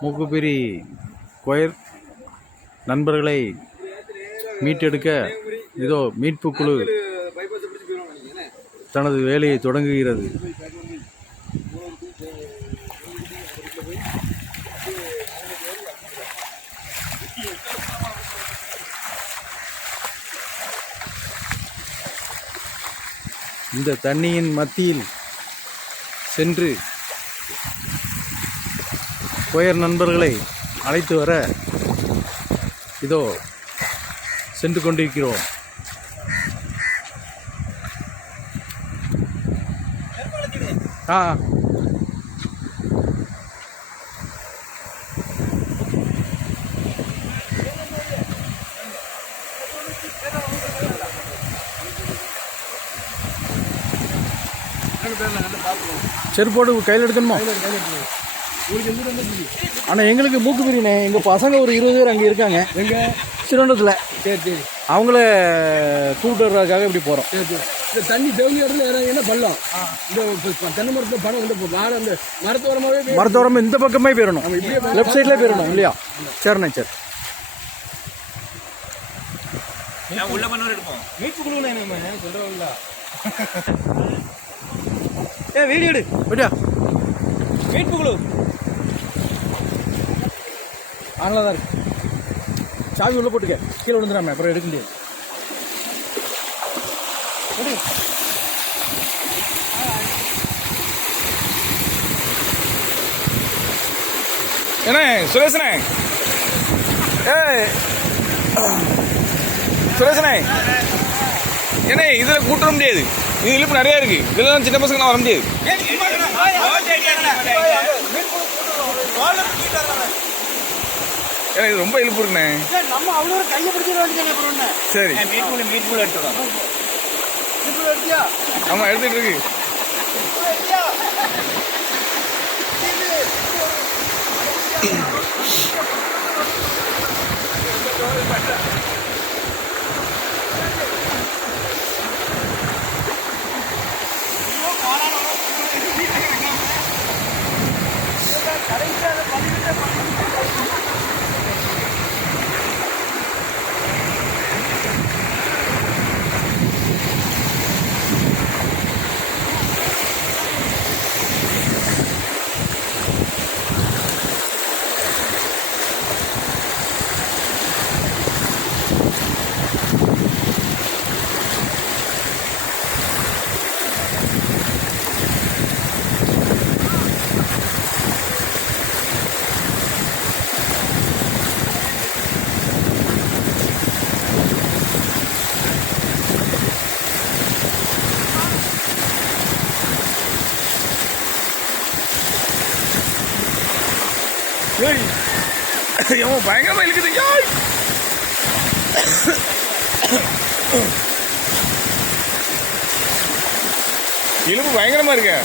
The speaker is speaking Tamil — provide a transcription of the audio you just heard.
மூக்குப்பிரி கொயர் நண்பர்களை மீட்டெடுக்க இதோ மீட்பு குழு தனது வேலையை தொடங்குகிறது. இந்த தண்ணியின் மத்தியில் சென்று கொயர் நண்பர்களை அழைத்து வர இதோ சென்று கொண்டிருக்கிறோம். ஆ செருப்போடு கையில் எடுக்கணுமா? ஆனால் எங்களுக்கு மூக்கு பிரினே எங்கள் பசங்க ஒரு இருபது பேர் அங்கே இருக்காங்க. எங்க? திருவனந்தத்தில் சரி சரி. அவங்கள கூப்பிட்டு வர்றதுக்காக இப்படி போகிறோம் சரி சரி. இந்த தண்ணி தேவையான இடத்துல இறங்கினா பள்ளம். இந்த தென்னை மரத்துல படம் வந்து வாழை அந்த மரத்தோரமாவே போய் மரத்தோரம் இந்த பக்கமே போயிடணும். லெஃப்ட் சைட்லேயே போயிடணும் இல்லையா? சரிண்ணே சரி. மீட்பு குழுவில் நம்ம சொல்றோம்ல ஏ வீடியோ எடு. மீட்பு குழு அதனால தான் இருக்கு. சாவி உள்ள போட்டுக்க. கீழே விழுந்துடாம அப்புறம் எடுக்க முடியாது. என்ன சுரேஷனே? ஏ சுரேஷனே. என்ன இதில் கூட்ட முடியாது. இது இழுப்பு நிறைய இருக்கு. இதுல சின்ன பசங்க வர முடியாது. ஏன்னா இது ரொம்ப இழுப்பு இருக்குண்ணே. நம்ம அவ்வளோ கையை பிடிச்சிட வேண்டியது அப்புறம் சரி. மீட்புல மீட்புல எடுத்துடும் மீட்புல எடுத்தியா? ஆமா எடுத்துட்டு இருக்கு. ஏய் ஏமா பயங்கரமா இழுக்குது. யாய் இழுப்பு பயங்கரமா இருக்கேன்